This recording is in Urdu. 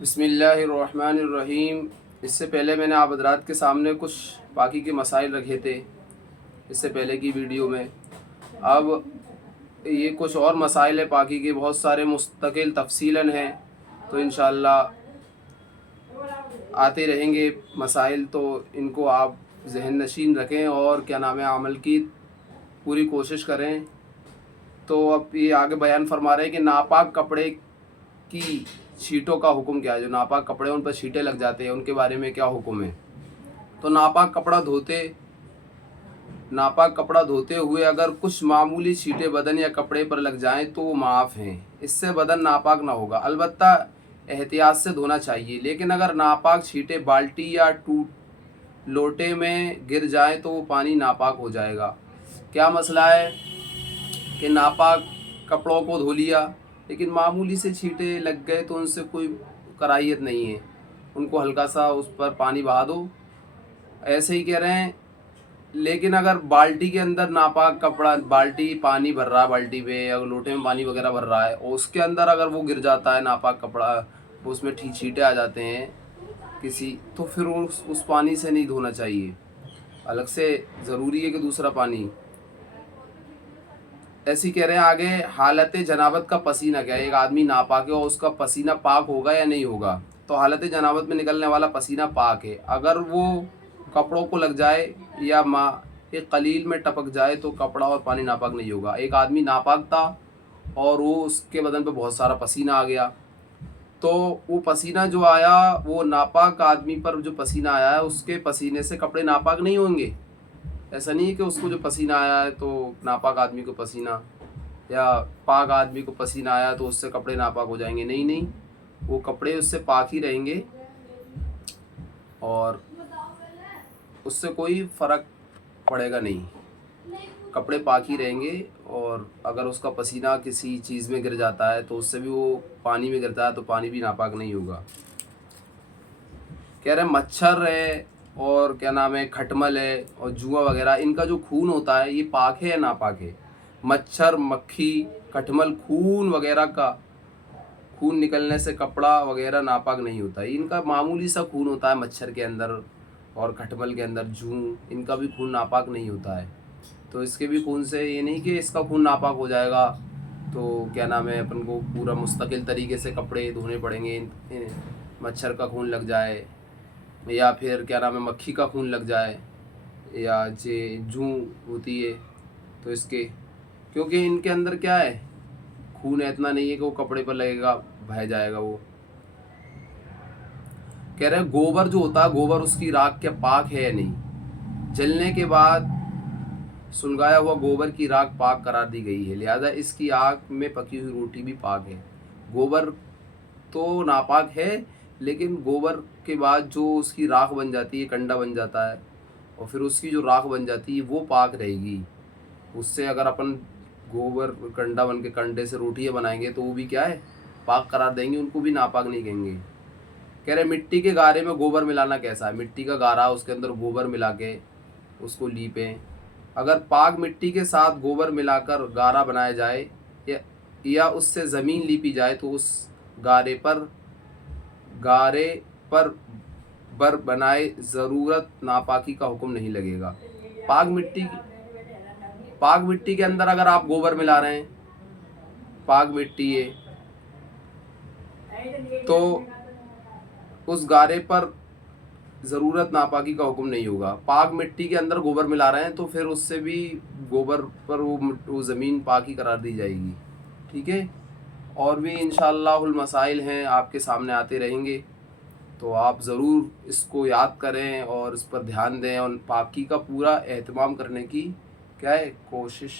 بسم اللہ الرحمن الرحیم۔ اس سے پہلے میں نے آپ حضرات کے سامنے کچھ پاکی کے مسائل رکھے تھے اس سے پہلے کی ویڈیو میں۔ اب یہ کچھ اور مسائل ہیں پاکی کے، بہت سارے مستقل تفصیلاً ہیں، تو انشاءاللہ آتے رہیں گے مسائل، تو ان کو آپ ذہن نشین رکھیں اور عمل کی پوری کوشش کریں۔ تو اب یہ آگے بیان فرما رہے ہیں کہ ناپاک کپڑے کی چھیٹوں کا حکم کیا ہے۔ جو ناپاک کپڑے ان پر چھیٹیں لگ جاتے ہیں ان کے بارے میں کیا حکم ہے۔ تو ناپاک کپڑا دھوتے ہوئے اگر کچھ معمولی چھیٹیں بدن یا کپڑے پر لگ جائیں تو وہ معاف ہیں، اس سے بدن ناپاک نہ ہوگا، البتہ احتیاط سے دھونا چاہیے۔ لیکن اگر ناپاک چھیٹیں بالٹی یا لوٹے میں گر جائیں تو وہ پانی ناپاک ہو جائے گا۔ کیا مسئلہ ہے کہ ناپاک کپڑوں کو دھو لیا لیکن معمولی سے چھینٹے لگ گئے تو ان سے کوئی کراہیت نہیں ہے، ان کو ہلکا سا اس پر پانی بہا دو، ایسے ہی کہہ رہے ہیں۔ لیکن اگر بالٹی کے اندر ناپاک کپڑا، بالٹی پانی بھر رہا ہے، بالٹی پہ یا لوٹے میں پانی وغیرہ بھر رہا ہے اور اس کے اندر اگر وہ گر جاتا ہے ناپاک کپڑا، اس میں چھینٹے آ جاتے ہیں تو پھر اس پانی سے نہیں دھونا چاہیے، الگ سے ضروری ہے کہ دوسرا پانی۔ ایسی کہہ رہے ہیں آگے، حالت جنابت کا پسینہ کیا ہے۔ ایک آدمی ناپاک ہے اور اس کا پسینہ پاک ہوگا یا نہیں ہوگا؟ تو حالت جنابت میں نکلنے والا پسینہ پاک ہے، اگر وہ کپڑوں کو لگ جائے یا ایک قلیل میں ٹپک جائے تو کپڑا اور پانی ناپاک نہیں ہوگا۔ ایک آدمی ناپاک تھا اور اس کے بدن پہ بہت سارا پسینہ آ گیا، تو وہ پسینہ جو آیا، وہ ناپاک آدمی پر جو پسینہ آیا ہے اس کے پسینے سے کپڑے ناپاک نہیں ہوں گے۔ ایسا نہیں ہے کہ اس کو جو پسینہ آیا ہے تو ناپاک آدمی کو پسینہ، یا پاک آدمی کو پسینہ آیا تو اس سے کپڑے ناپاک ہو جائیں گے، نہیں، وہ کپڑے اس سے پاک ہی رہیں گے اور اس سے کوئی فرق پڑے گا نہیں، کپڑے پاک ہی رہیں گے۔ اور اگر اس کا پسینہ کسی چیز میں گر جاتا ہے تو اس سے بھی وہ پانی میں گرتا ہے تو پانی بھی ناپاک نہیں ہوگا۔ کہہ رہے ہیں مچھر ہے اور کھٹمل ہے اور جوا وغیرہ، ان کا جو خون ہوتا ہے یہ پاک ہے یا ناپاک ہے؟ مچھر، مکھی، کھٹمل، خون وغیرہ کا خون نکلنے سے کپڑا وغیرہ ناپاک نہیں ہوتا ہے۔ ان کا معمولی سا خون ہوتا ہے مچھر کے اندر اور کھٹمل کے اندر، ان کا بھی خون ناپاک نہیں ہوتا ہے، تو اس کے بھی خون سے یہ نہیں کہ اس کا خون ناپاک ہو جائے گا تو اپن کو پورا مستقل طریقے سے کپڑے دھونے پڑیں گے۔ مچھر کا خون لگ جائے یا پھر مکھی کا خون لگ جائے یا جوں ہوتی ہے تو اس کے، کیونکہ ان کے اندر کیا ہے، خون اتنا نہیں ہے کہ وہ کپڑے پر لگے گا بہہ جائے گا۔ وہ کہہ رہے ہیں گوبر جو ہوتا ہے، گوبر اس کی راکھ کیا پاک ہے یا نہیں؟ جلنے کے بعد سلگایا ہوا گوبر کی راکھ پاک قرار دی گئی ہے، لہذا اس کی آگ میں پکی ہوئی روٹی بھی پاک ہے۔ گوبر تو ناپاک ہے لیکن گوبر کے بعد جو اس کی راکھ بن جاتی ہے، کنڈا بن جاتا ہے اور پھر اس کی جو راکھ بن جاتی ہے وہ پاک رہے گی۔ اس سے اگر اپن گوبر کنڈا بن کے کنڈے سے روٹیاں بنائیں گے تو وہ بھی کیا ہے، پاک قرار دیں گے، ان کو بھی ناپاک نہیں کہیں گے۔ کہہ رہے مٹی کے گارے میں گوبر ملانا کیسا ہے؟ مٹی کا گارا، اس کے اندر گوبر ملا کے اس کو لیپیں۔ اگر پاک مٹی کے ساتھ گوبر ملا کر گارا بنایا جائے یا اس سے زمین لیپی جائے تو اس گارے پر بر بنائے ضرورت ناپاکی کا حکم نہیں لگے گا۔ پاک مٹی کے اندر اگر آپ گوبر ملا رہے ہیں، پاک مٹی ہے، تو اس گارے پر ضرورت ناپاکی کا حکم نہیں ہوگا۔ پاک مٹی کے اندر گوبر ملا رہے ہیں تو پھر اس سے بھی گوبر پر وہ زمین پاکی قرار دی جائے گی، ٹھیک ہے۔ اور بھی انشاءاللہ المسائل ہیں آپ کے سامنے آتے رہیں گے، تو آپ ضرور اس کو یاد کریں اور اس پر دھیان دیں اور پاکی کا پورا اہتمام کرنے کی کوشش